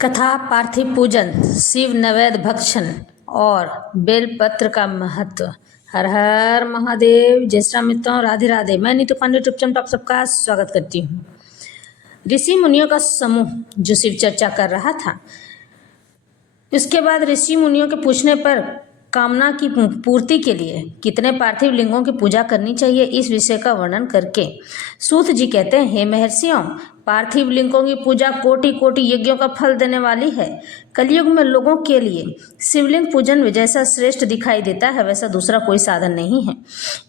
कथा पार्थिव पूजन, शिव नैवेद्य भक्षण और बेलपत्र का महत्व। हर हर महादेव। जय श्री राम मित्रों, राधे राधे। मैं नीतू पांडे टिप्चम टॉप सबका स्वागत करती हूँ। ऋषि मुनियों का समूह जो शिव चर्चा कर रहा था, उसके बाद ऋषि मुनियों के पूछने पर कामना की पूर्ति के लिए कितने पार्थिव लिंगों की पूजा करनी चाहिए, इस विषय का वर्णन करके सूत जी कहते हैं, हे महर्षियों, पार्थिव लिंगों की पूजा कोटि कोटि यज्ञों का फल देने वाली है। कलयुग में लोगों के लिए शिवलिंग पूजन जैसा श्रेष्ठ दिखाई देता है, वैसा दूसरा कोई साधन नहीं है।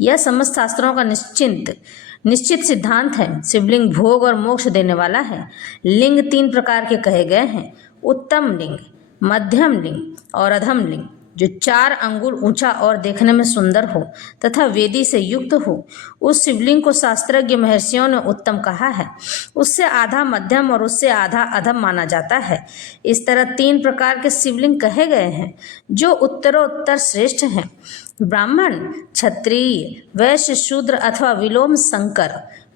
यह समस्त शास्त्रों का निश्चित सिद्धांत है। शिवलिंग भोग और मोक्ष देने वाला है। लिंग 3 प्रकार के कहे गए हैं, उत्तम लिंग, मध्यम लिंग और अधम लिंग, जो 4 अंगुल ऊंचा और देखने में सुंदर हो तथा वेदी से युक्त हो। उस शिवलिंग को शास्त्रज्ञ महर्षियों ने उत्तम कहा है। उससे आधा मध्यम और उससे आधा अधम माना जाता है। इस तरह 3 प्रकार के शिवलिंग कहे गए हैं, जो उत्तरोत्तर श्रेष्ठ हैं। ब्राह्मण, क्षत्रिय, वैश्य, शूद्र अथवा विलोम शंकर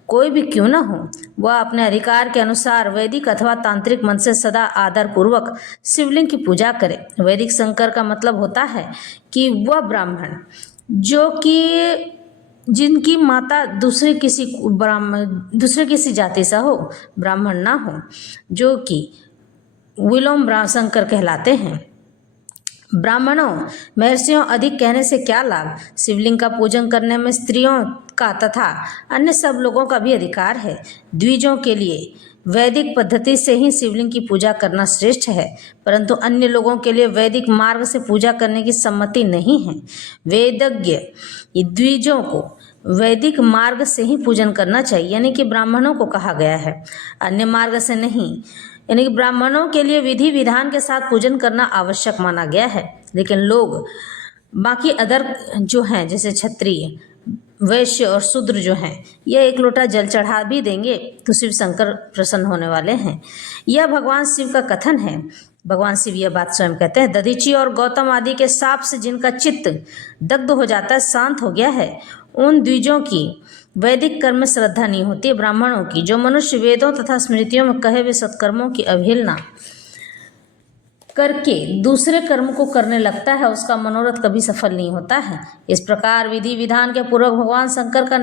कोई भी क्यों न हो, वह अपने अधिकार के अनुसार वैदिक अथवा तांत्रिक मन से सदा आदर पूर्वक शिवलिंग की पूजा करे। वैदिक शंकर का मतलब होता है कि वह ब्राह्मण जो कि जिनकी माता दूसरे किसी जाति से हो, ब्राह्मण ना हो, जो कि विलोम शंकर कहलाते हैं। ब्राह्मणों, महर्षियों, अधिक कहने से क्या लाभ। शिवलिंग का पूजन करने में स्त्रियों का तथा अन्य सब लोगों का भी अधिकार है। द्विजों के लिए वैदिक पद्धति से ही शिवलिंग की पूजा करना श्रेष्ठ है, परंतु अन्य लोगों के लिए वैदिक मार्ग से पूजा करने की सम्मति नहीं है। वेदज्ञ द्विजों को वैदिक मार्ग से ही पूजन करना चाहिए, यानी कि ब्राह्मणों को कहा गया है, अन्य मार्ग से नहीं। यानी कि ब्राह्मणों के लिए विधि विधान के साथ पूजन करना आवश्यक माना गया है, लेकिन लोग बाकी अदर जो हैं, जैसे क्षत्रिय, वैश्य और शूद्र जो हैं, यह 1 लोटा जल चढ़ा भी देंगे तो शिव शंकर प्रसन्न होने वाले हैं। यह भगवान शिव का कथन है। भगवान शिव यह बात स्वयं कहते हैं, दधीची और गौतम आदि के शाप से जिनका चित्त दग्ध हो जाता है, शांत हो गया है, उन द्विजों की वैदिक कर्म में श्रद्धा नहीं होती। ब्राह्मणों की, जो मनुष्य वेदों तथा स्मृतियों में कहे हुए सत्कर्मों की अवहेलना करके दूसरे कर्म को करने लगता है, उसका मनोरथ कभी सफल नहीं होता है। इस प्रकार विधि विधान के पूर्वक भगवान शंकर का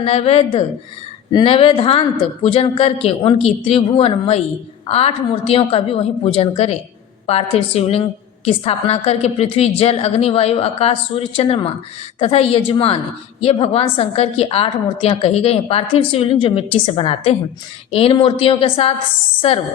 नैवेद्यान्त पूजन करके उनकी त्रिभुवनमयी 8 मूर्तियों का भी वहीं पूजन करें। पार्थिव शिवलिंग की स्थापना करके पृथ्वी, जल, अग्नि, वायु, आकाश, सूर्य, चंद्रमा तथा यजमान, ये भगवान शंकर की 8 मूर्तियां कही गई हैं। पार्थिव शिवलिंग जो मिट्टी से बनाते हैं, इन मूर्तियों के साथ सर्व,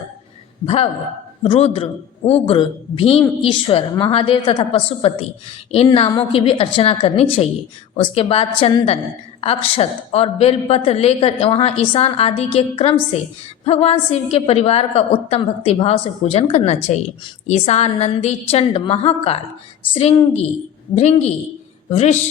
भव, रुद्र, उग्र, भीम, ईश्वर, महादेव तथा पशुपति, इन नामों की भी अर्चना करनी चाहिए। उसके बाद चंदन, अक्षत और बेलपत्र लेकर वहाँ ईशान आदि के क्रम से भगवान शिव के परिवार का उत्तम भक्तिभाव से पूजन करना चाहिए। ईशान, नंदी, चंड, महाकाल, श्रृंगी, भृंगी, वृष,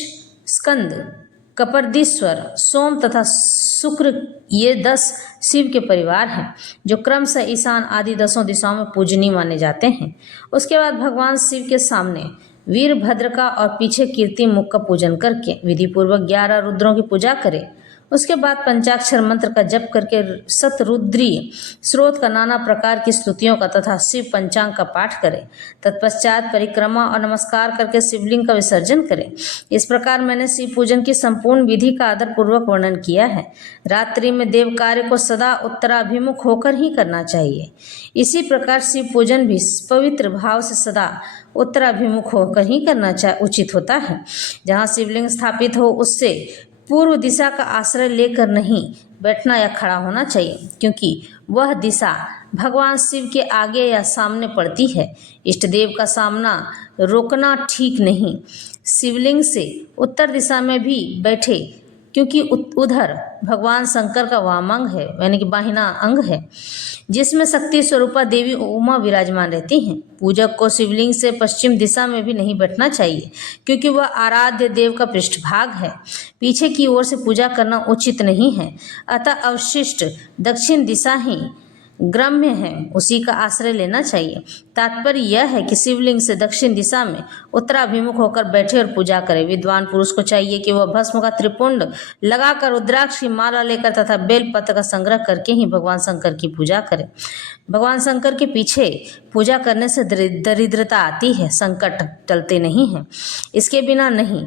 स्कंद, कपर्दीश्वर, सोम तथा शुक्र, ये 10 शिव के परिवार हैं, जो क्रम से ईशान आदि 10 दिशाओं में पूजनीय माने जाते हैं। उसके बाद भगवान शिव के सामने वीरभद्र का और पीछे कीर्ति मुख का पूजन करके विधि पूर्वक 11 रुद्रों की पूजा करें। उसके बाद पंचाक्षर मंत्र का जप करके शतरुद्रीय स्रोत का नाना प्रकार की स्तुतियों का तथा शिव पंचांग का पाठ करें। तत्पश्चात परिक्रमा और नमस्कार करके शिवलिंग का विसर्जन करें। इस प्रकार मैंने शिव पूजन की संपूर्ण विधि का आदर पूर्वक वर्णन किया है। रात्रि में देव कार्य को सदा उत्तराभिमुख होकर ही करना चाहिए। इसी प्रकार शिव पूजन भी पवित्र भाव से सदा उत्तराभिमुख होकर ही करना उचित होता है। जहाँ शिवलिंग स्थापित हो, उससे पूर्व दिशा का आश्रय लेकर नहीं बैठना या खड़ा होना चाहिए, क्योंकि वह दिशा भगवान शिव के आगे या सामने पड़ती है। इष्ट देव का सामना रोकना ठीक नहीं। शिवलिंग से उत्तर दिशा में भी बैठे, क्योंकि उधर भगवान शंकर का वामांग है, यानी कि बाहिना अंग है, जिसमें शक्ति स्वरूपा देवी उमा विराजमान रहती हैं। पूजक को शिवलिंग से पश्चिम दिशा में भी नहीं बैठना चाहिए, क्योंकि वह आराध्य देव का पृष्ठभाग है। पीछे की ओर से पूजा करना उचित नहीं है। अतः अवशिष्ट दक्षिण दिशा ही ग्राम्य है, उसी का आश्रय लेना चाहिए। तात्पर्य यह है कि शिवलिंग से दक्षिण दिशा में उत्तराभिमुख होकर बैठे और पूजा करे। विद्वान पुरुष को चाहिए कि वह भस्म का त्रिपुंड लगाकर रुद्राक्ष की माला लेकर तथा बेलपत्र का संग्रह करके ही भगवान शंकर की पूजा करे। भगवान शंकर के पीछे पूजा करने से दरिद्रता आती है, संकट टलते नहीं हैं। इसके बिना नहीं।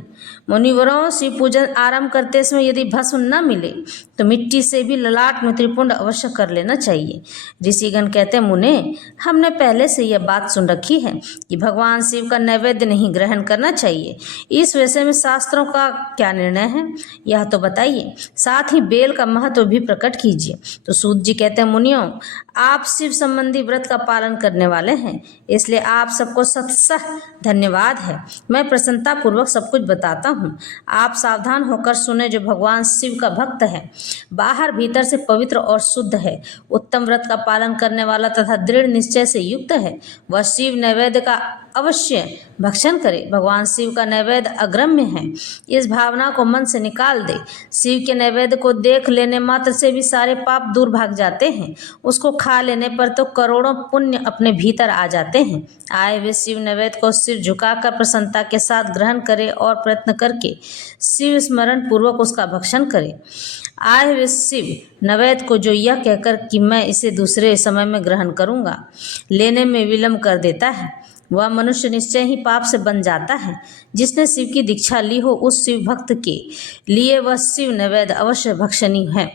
मुनिवरों, शिव पूजन आरंभ करते समय यदि भस्म न मिले तो मिट्टी से भी ललाट में त्रिपुंड अवश्य कर लेना चाहिए। ऋषिगण कहते, मुने, हमने पहले से यह बात सुन रखी है कि भगवान शिव का नैवेद्य नहीं ग्रहण करना चाहिए। इस विषय में शास्त्रों का क्या निर्णय है, यह तो बताइए। साथ ही बेल का महत्व भी प्रकट कीजिए। तो सूत जी कहते हैं, मुनियों, आप शिव संबंधी व्रत का पालन करने वाले हैं, इसलिए आप सबको सतसह धन्यवाद है। मैं प्रसन्नता पूर्वक सब कुछ बताता हूँ। आप सावधान होकर सुने। जो भगवान शिव का भक्त है, बाहर भीतर से पवित्र और शुद्ध है, उत्तम व्रत का पालन करने वाला तथा दृढ़ निश्चय से युक्त है, वह शिव नैवेद्य का अवश्य भक्षण करे। भगवान शिव का नैवेद्य अग्रम्य है, इस भावना को मन से निकाल दे। शिव के नैवेद्य को देख लेने मात्र से भी सारे पाप दूर भाग जाते हैं। उसको खा लेने पर तो करोड़ों पुण्य अपने भीतर आ जाते हैं। आए हुए शिव नैवेद्य को सिर झुकाकर प्रसन्नता के साथ ग्रहण करे और प्रयत्न करके शिव स्मरण पूर्वक उसका भक्षण करे। आए हुए शिव नैवेद्य को जो यह कहकर कि मैं इसे दूसरे समय में ग्रहण करूंगा, लेने में विलंब कर देता है, वह मनुष्य निश्चय ही पाप से बन जाता है। जिसने शिव की दीक्षा ली हो, उस शिव भक्त के लिए वह शिव नैवेद्य अवश्य भक्षणीय है।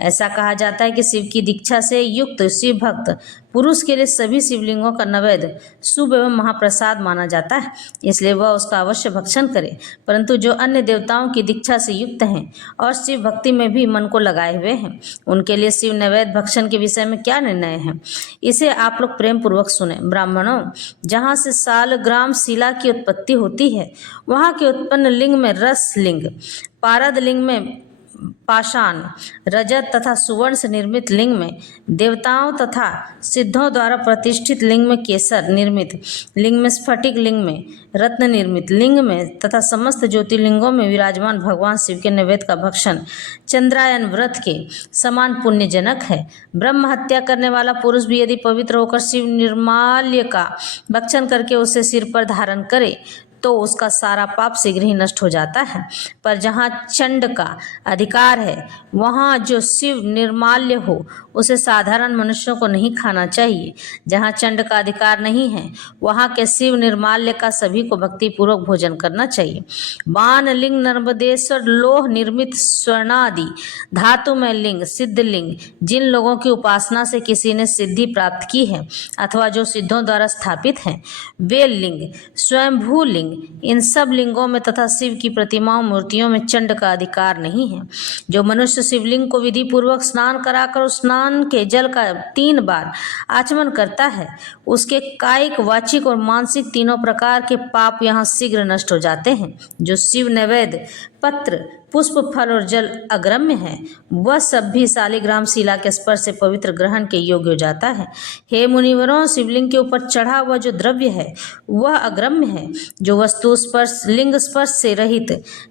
ऐसा कहा जाता है कि शिव की दीक्षा से युक्त शिव भक्त पुरुष के लिए सभी शिवलिंगों का नैवेद्य शुभ एवं महाप्रसाद माना जाता है, इसलिए वह उसका अवश्य भक्षण करे। परंतु जो अन्य देवताओं की दीक्षा से युक्त हैं और शिव भक्ति में भी मन को लगाए हुए हैं, उनके लिए शिव नैवेद्य भक्षण के विषय में क्या निर्णय है, इसे आप लोग प्रेम पूर्वक सुने। ब्राह्मणों, जहाँ से सालग्राम शिला की उत्पत्ति होती है, वहाँ के उत्पन्न लिंग में रस लिंग, पारद लिंग में पाषाण, रजत तथा सुवर्ण से निर्मित लिंग में देवताओं तथा सिद्धों द्वारा प्रतिष्ठित लिंग में केसर निर्मित लिंग में स्फटिक लिंग में रत्न निर्मित लिंग में तथा समस्त ज्योतिर्लिंगों में विराजमान भगवान शिव के नैवेद्य का भक्षण चंद्रायन व्रत के समान पुण्यजनक है। ब्रह्म हत्या करने वाला पुरुष भी यदि पवित्र होकर शिव निर्माल्य का भक्षण करके उसे सिर पर धारण करे तो उसका सारा पाप शीघ्र ही नष्ट हो जाता है। पर जहाँ चंड का अधिकार है, वहाँ जो शिव निर्माल्य हो, उसे साधारण मनुष्यों को नहीं खाना चाहिए। जहाँ चंड का अधिकार नहीं है, वहाँ के शिव निर्माल्य का सभी को भक्ति पूर्वक भोजन करना चाहिए। बाण लिंग, नर्मदेश्वर, लोह निर्मित स्वर्णादि धातुमय लिंग, सिद्ध लिंग, जिन लोगों की उपासना से किसी ने सिद्धि प्राप्त की है अथवा जो सिद्धों द्वारा स्थापित हैं, वे लिंग, स्वयंभू लिंग, इन सब लिंगों में तथा शिव की प्रतिमाओं मूर्तियों में चंड का अधिकार नहीं है। जो मनुष्य शिवलिंग को विधि पूर्वक स्नान कराकर उस स्नान के जल का 3 बार आचमन करता है, उसके कायिक, वाचिक और मानसिक तीनों प्रकार के पाप यहाँ शीघ्र नष्ट हो जाते हैं। जो शिव नैवेद्य पत्र, पुष्प, फल और जल अग्रम्य है, वह सब भी शालिग्राम शिला के स्पर्श से पवित्र ग्रहण के योग्य हो जाता है। हे मुनिवरों, शिवलिंग के ऊपर चढ़ा हुआ जो द्रव्य है वह अग्रम्य है। जो वस्तु स्पर्श, लिंग स्पर्श से रहित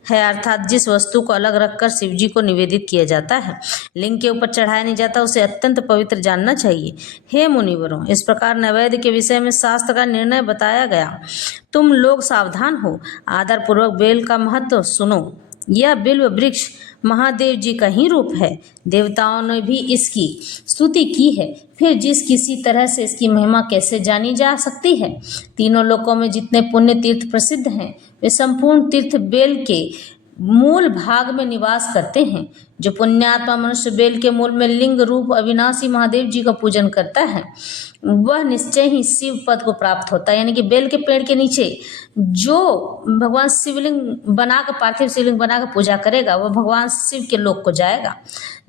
है, अर्थात जिस वस्तु को अलग रखकर शिव जी को निवेदित किया जाता है, लिंग के ऊपर चढ़ाया नहीं जाता, उसे अत्यंत पवित्र जानना चाहिए। हे मुनिवरों, इस प्रकार नैवेद्य के विषय में शास्त्र का निर्णय बताया गया। तुम लोग सावधान हो, आदर पूर्वक बेल का महत्व सुनो। यह बिल्व वृक्ष महादेव जी का ही रूप है। देवताओं ने भी इसकी स्तुति की है, फिर जिस किसी तरह से इसकी महिमा कैसे जानी जा सकती है। तीनों लोकों में जितने पुण्य तीर्थ प्रसिद्ध हैं, वे संपूर्ण तीर्थ बेल के मूल भाग में निवास करते हैं। जो पुण्यात्मा मनुष्य बेल के मूल में लिंग रूप अविनाशी महादेव जी का पूजन करता है, वह निश्चय ही शिव पद को प्राप्त होता है। यानी कि बेल के पेड़ के नीचे जो भगवान शिवलिंग बनाकर, पार्थिव शिवलिंग बनाकर पूजा करेगा, वह भगवान शिव के लोक को जाएगा।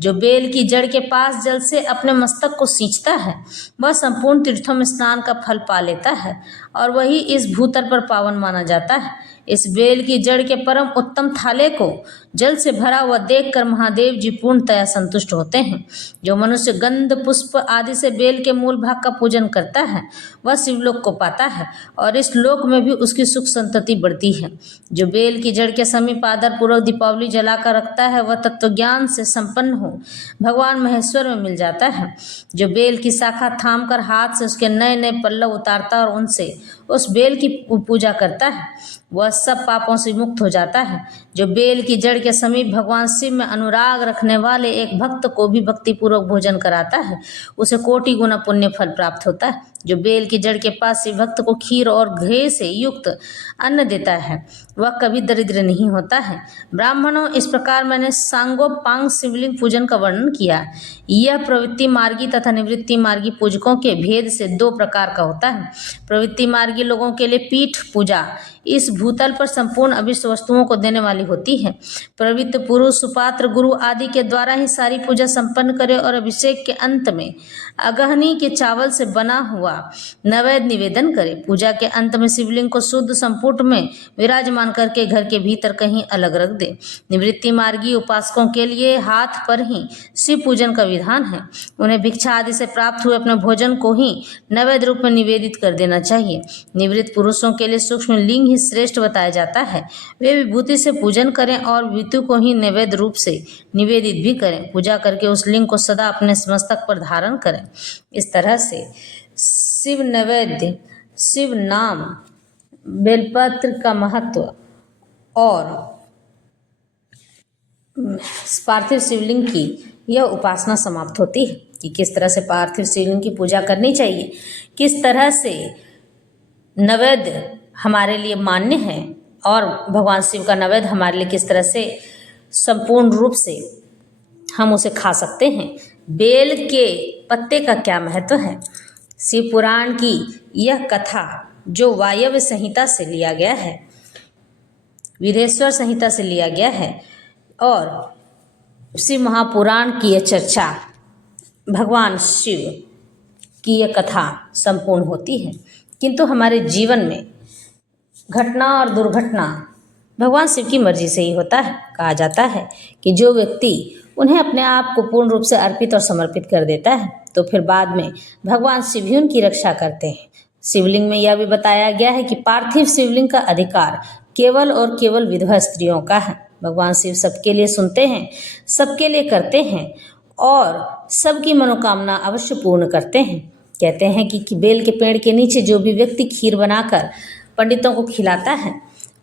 जो बेल की जड़ के पास जल से अपने मस्तक को सींचता है, वह संपूर्ण तीर्थों में स्नान का फल पा लेता है और वही इस भूतल पर पावन माना जाता है। इस बेल की जड़ के परम उत्तम थाले को जल से भरा हुआ देखकर महादेव जी पूर्णतया संतुष्ट होते हैं। जो मनुष्य गंध, पुष्प आदि से बेल के मूल भाग का पूजन करता है, वह शिवलोक को पाता है और इस लोक में भी उसकी सुख संतति बढ़ती है। जो बेल की जड़ के समीप आदर पूर्वक दीपावली जलाकर रखता है, वह तत्वज्ञान से संपन्न हो भगवान महेश्वर में मिल जाता है। जो बेल की शाखा थाम कर हाथ से उसके नए नए पल्लव उतारता और उनसे उस बेल की पूजा करता है, वह सब पापों से मुक्त हो जाता है। जो बेल की जड़ के समीप भगवान शिव में अनुराग रखने वाले एक भक्त को भी भक्तिपूर्वक भोजन कराता है, उसे कोटि गुना पुण्य फल प्राप्त होता है। जो बेल की जड़ के पास शिव भक्त को खीर और घी से युक्त अन्न देता है, वह कभी दरिद्र नहीं होता है। ब्राह्मणों, इस प्रकार मैंने सांगोपांग शिवलिंग पूजन का वर्णन किया। यह प्रवृत्ति मार्गी तथा निवृत्ति मार्गी पूजकों के भेद से दो प्रकार का होता है। प्रवृत्ति मार्गी लोगों के लिए पीठ पूजा इस भूतल पर संपूर्ण अभिष्ट वस्तुओं को देने वाली होती है। प्रवृत्त पुरुष सुपात्र गुरु आदि के द्वारा ही सारी पूजा संपन्न करे और अभिषेक के अंत में अगहनी के चावल से बना हुआ नैवेद्य निवेदन करे। पूजा के अंत में शिवलिंग को शुद्ध संपुट में विराजमान करके घर के भीतर कहीं अलग रख दे। निवृत्ति मार्गी उपासकों के लिए हाथ पर ही शिव पूजन का विधान है। उन्हें भिक्षा आदि से प्राप्त हुए अपने भोजन को ही नैवेद्य रूप में निवेदित कर देना चाहिए। निवृत्त पुरुषों के लिए सूक्ष्म लिंग ही श्रेष्ठ बताया जाता है। वे विभूति से पूजन करें और विभूति को ही नैवेद्य रूप से निवेदित भी करें। पूजा करके उस लिंग को सदा अपने मस्तक पर धारण करें। इस तरह से शिव नैवेद्य, शिव नाम, बेलपत्र का महत्व और पार्थिव शिवलिंग की यह उपासना समाप्त होती है कि किस तरह से पार्थिव शिवलिंग की पूजा करनी चाहिए, किस तरह से नैवेद्य हमारे लिए मान्य है और भगवान शिव का नैवेद्य हमारे लिए किस तरह से संपूर्ण रूप से हम उसे खा सकते हैं। बेल के पत्ते का क्या महत्व है। शिव पुराण की यह कथा जो वायव्य संहिता से लिया गया है, विदेश्वर संहिता से लिया गया है, और शिव महापुराण की यह चर्चा, भगवान शिव की यह कथा संपूर्ण होती है। किंतु हमारे जीवन में घटना और दुर्घटना भगवान शिव की मर्जी से ही होता है। कहा जाता है कि जो व्यक्ति उन्हें अपने आप को पूर्ण रूप से अर्पित और समर्पित कर देता है तो फिर बाद में भगवान शिव ही उनकी रक्षा करते हैं। शिवलिंग में यह भी बताया गया है कि पार्थिव शिवलिंग का अधिकार केवल और केवल विधवा स्त्रियों का है। भगवान शिव सबके लिए सुनते हैं, सबके लिए करते हैं और सबकी मनोकामना अवश्य पूर्ण करते हैं। कहते हैं कि बेल के पेड़ के नीचे जो भी व्यक्ति खीर बनाकर पंडितों को खिलाता है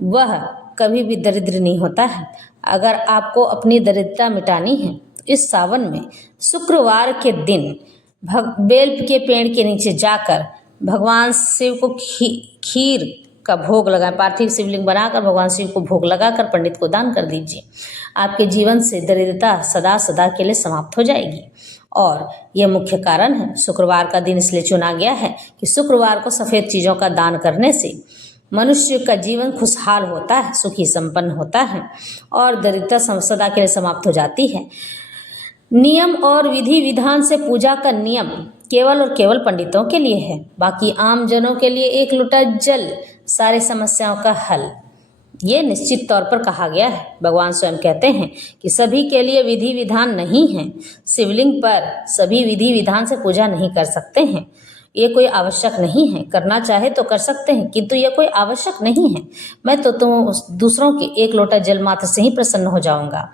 वह कभी भी दरिद्र नहीं होता है। अगर आपको अपनी दरिद्रता मिटानी है तो इस सावन में शुक्रवार के दिन बेल के पेड़ के नीचे जाकर भगवान शिव को खीर का भोग लगाएं। पार्थिव शिवलिंग बनाकर भगवान शिव को भोग लगाकर पंडित को दान कर दीजिए। आपके जीवन से दरिद्रता सदा सदा के लिए समाप्त हो जाएगी। और यह मुख्य कारण है, शुक्रवार का दिन इसलिए चुना गया है कि शुक्रवार को सफ़ेद चीज़ों का दान करने से मनुष्य का जीवन खुशहाल होता है, सुखी संपन्न होता है और दरिद्रता सदा के लिए समाप्त हो जाती है। नियम और विधि विधान से पूजा का नियम केवल और केवल पंडितों के लिए है। बाकी आम जनों के लिए एक लोटा जल सारी समस्याओं का हल, ये निश्चित तौर पर कहा गया है। भगवान स्वयं कहते हैं कि सभी के लिए विधि विधान नहीं है। शिवलिंग पर सभी विधि विधान से पूजा नहीं कर सकते हैं। ये कोई आवश्यक नहीं है। करना चाहे तो कर सकते हैं किंतु ये कोई आवश्यक नहीं है। मैं तो दूसरों के एक लोटा जल मात्र से ही प्रसन्न हो जाऊंगा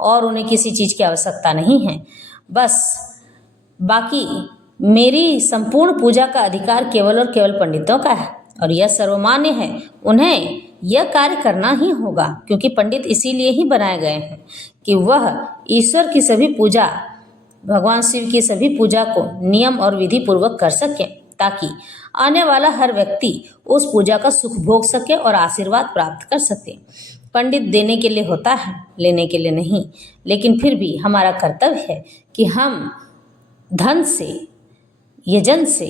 और उन्हें किसी चीज़ की आवश्यकता नहीं है। बस बाकी मेरी संपूर्ण पूजा का अधिकार केवल और केवल पंडितों का है और यह सर्वमान्य है। उन्हें यह कार्य करना ही होगा क्योंकि पंडित इसीलिए ही बनाए गए हैं कि वह ईश्वर की सभी पूजा, भगवान शिव की सभी पूजा को नियम और विधि पूर्वक कर सके ताकि आने वाला हर व्यक्ति उस पूजा का सुख भोग सके और आशीर्वाद प्राप्त कर सके। पंडित देने के लिए होता है, लेने के लिए नहीं। लेकिन फिर भी हमारा कर्तव्य है कि हम धन से, यजन से,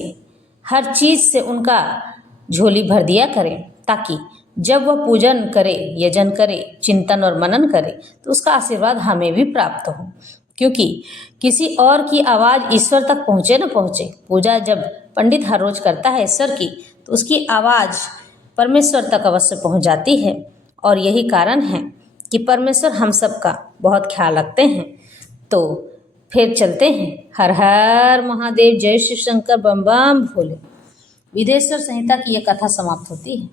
हर चीज़ से उनका झोली भर दिया करें ताकि जब वह पूजन करे, यजन करे, चिंतन और मनन करे तो उसका आशीर्वाद हमें भी प्राप्त हो। क्योंकि किसी और की आवाज़ ईश्वर तक पहुँचे न पहुँचे, पूजा जब पंडित हर रोज करता है ईश्वर की तो उसकी आवाज़ परमेश्वर तक अवश्य पहुँच जाती है। और यही कारण है कि परमेश्वर हम सब का बहुत ख्याल रखते हैं। तो फिर चलते हैं। हर हर महादेव, जय शिव शंकर, बम बम भोले। विदेश्वर संहिता की यह कथा समाप्त होती है।